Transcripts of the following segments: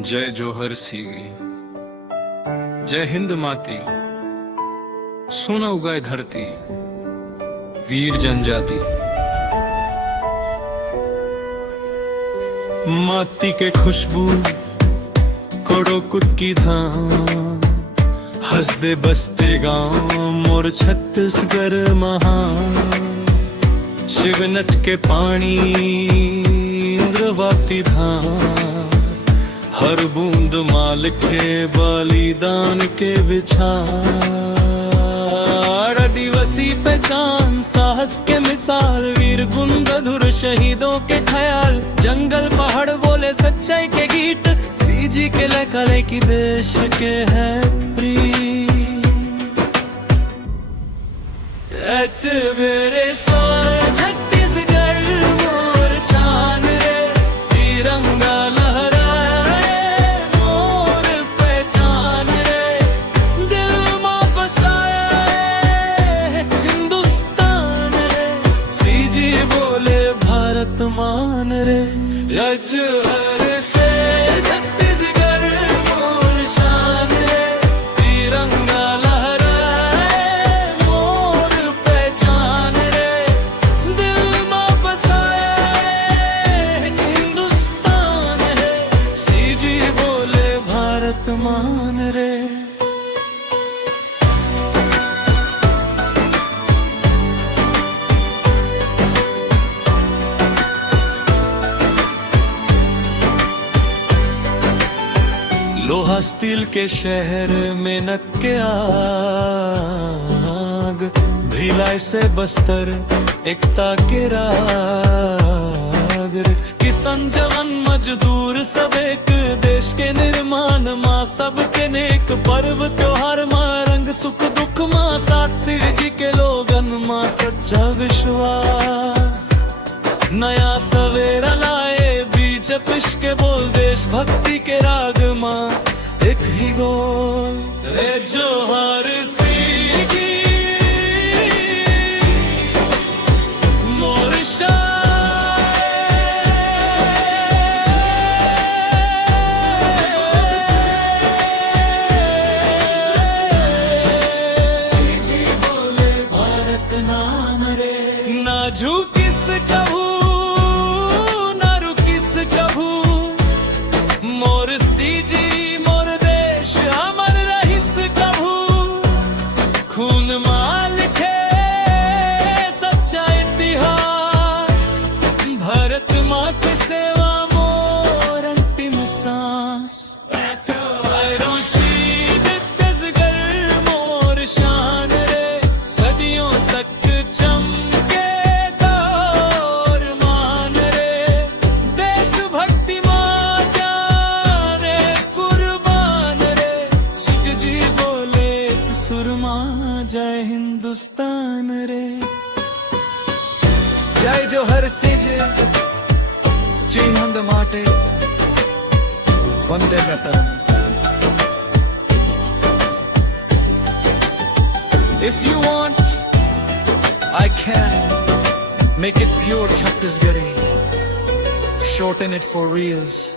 जय जोहर सीगी, जय हिंद माती, सोना उगाए धरती, वीर जनजाति। माती के खुशबू कोड़ो कुट की धाम, हंसदे बसते गांव मोर छत्तीसगढ़ महान। शिवनट के पानी इंद्रवाती धाम, हर बूंद माल के बलिदान के विचार। आदिवासी पहचान साहस के मिसाल, वीर गुंदधुर शहीदों के ख्याल। जंगल पहाड़ बोले सच्चाई के गीत, सीजी के लकड़े की देश के है प्रीत। मेरे सोन छत्तीसगढ़ मोर शान रे, तिरंगा मान रे। रजहर से छत्तीसगढ़ मोर शान रे, तिरंगा लहराए मोर पहचान रे। दिल में बसाए हिंदुस्तान है, सीजी बोले भारत मान रे। लोहा स्टील के शहर में नक्के आग, भिलाई से बस्तर एकता के राग। किसान जवान मजदूर सब एक देश के निर्माण माँ सबके नेक। पर्व त्योहार माँ रंग सुख दुख माँ साथ, सिर जी के लोगन माँ सच्चा विश्वास। नया सवेरा लाए बीज पिश के बोल, देश भक्ति के राग माँ एक ही गोल। रे जोहर सीगी मोर सीजी बोले भारत नाम रे। ना झुकिस कभू ना रुकिस कभू, मोर सीजी मोर देश अमर रहिस कभू। खून माल के सच्चा इतिहास, भारत माँ की सेवा मोर अंतिम सांस। छत्तीसगढ़ मोर शान रे, सदियों तक चमके और मान रे। देश भक्ति माँ जाने कुर्बान रे, सिख जी बोले सुरमा जय हिंदुस्तान रे। जय जोहर सीजे जय हिंद माटे, Vande Mataram. If you want, I can make it pure Chhattisgarhi, shorten it for reals.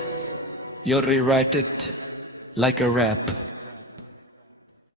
You'll rewrite it like a rap.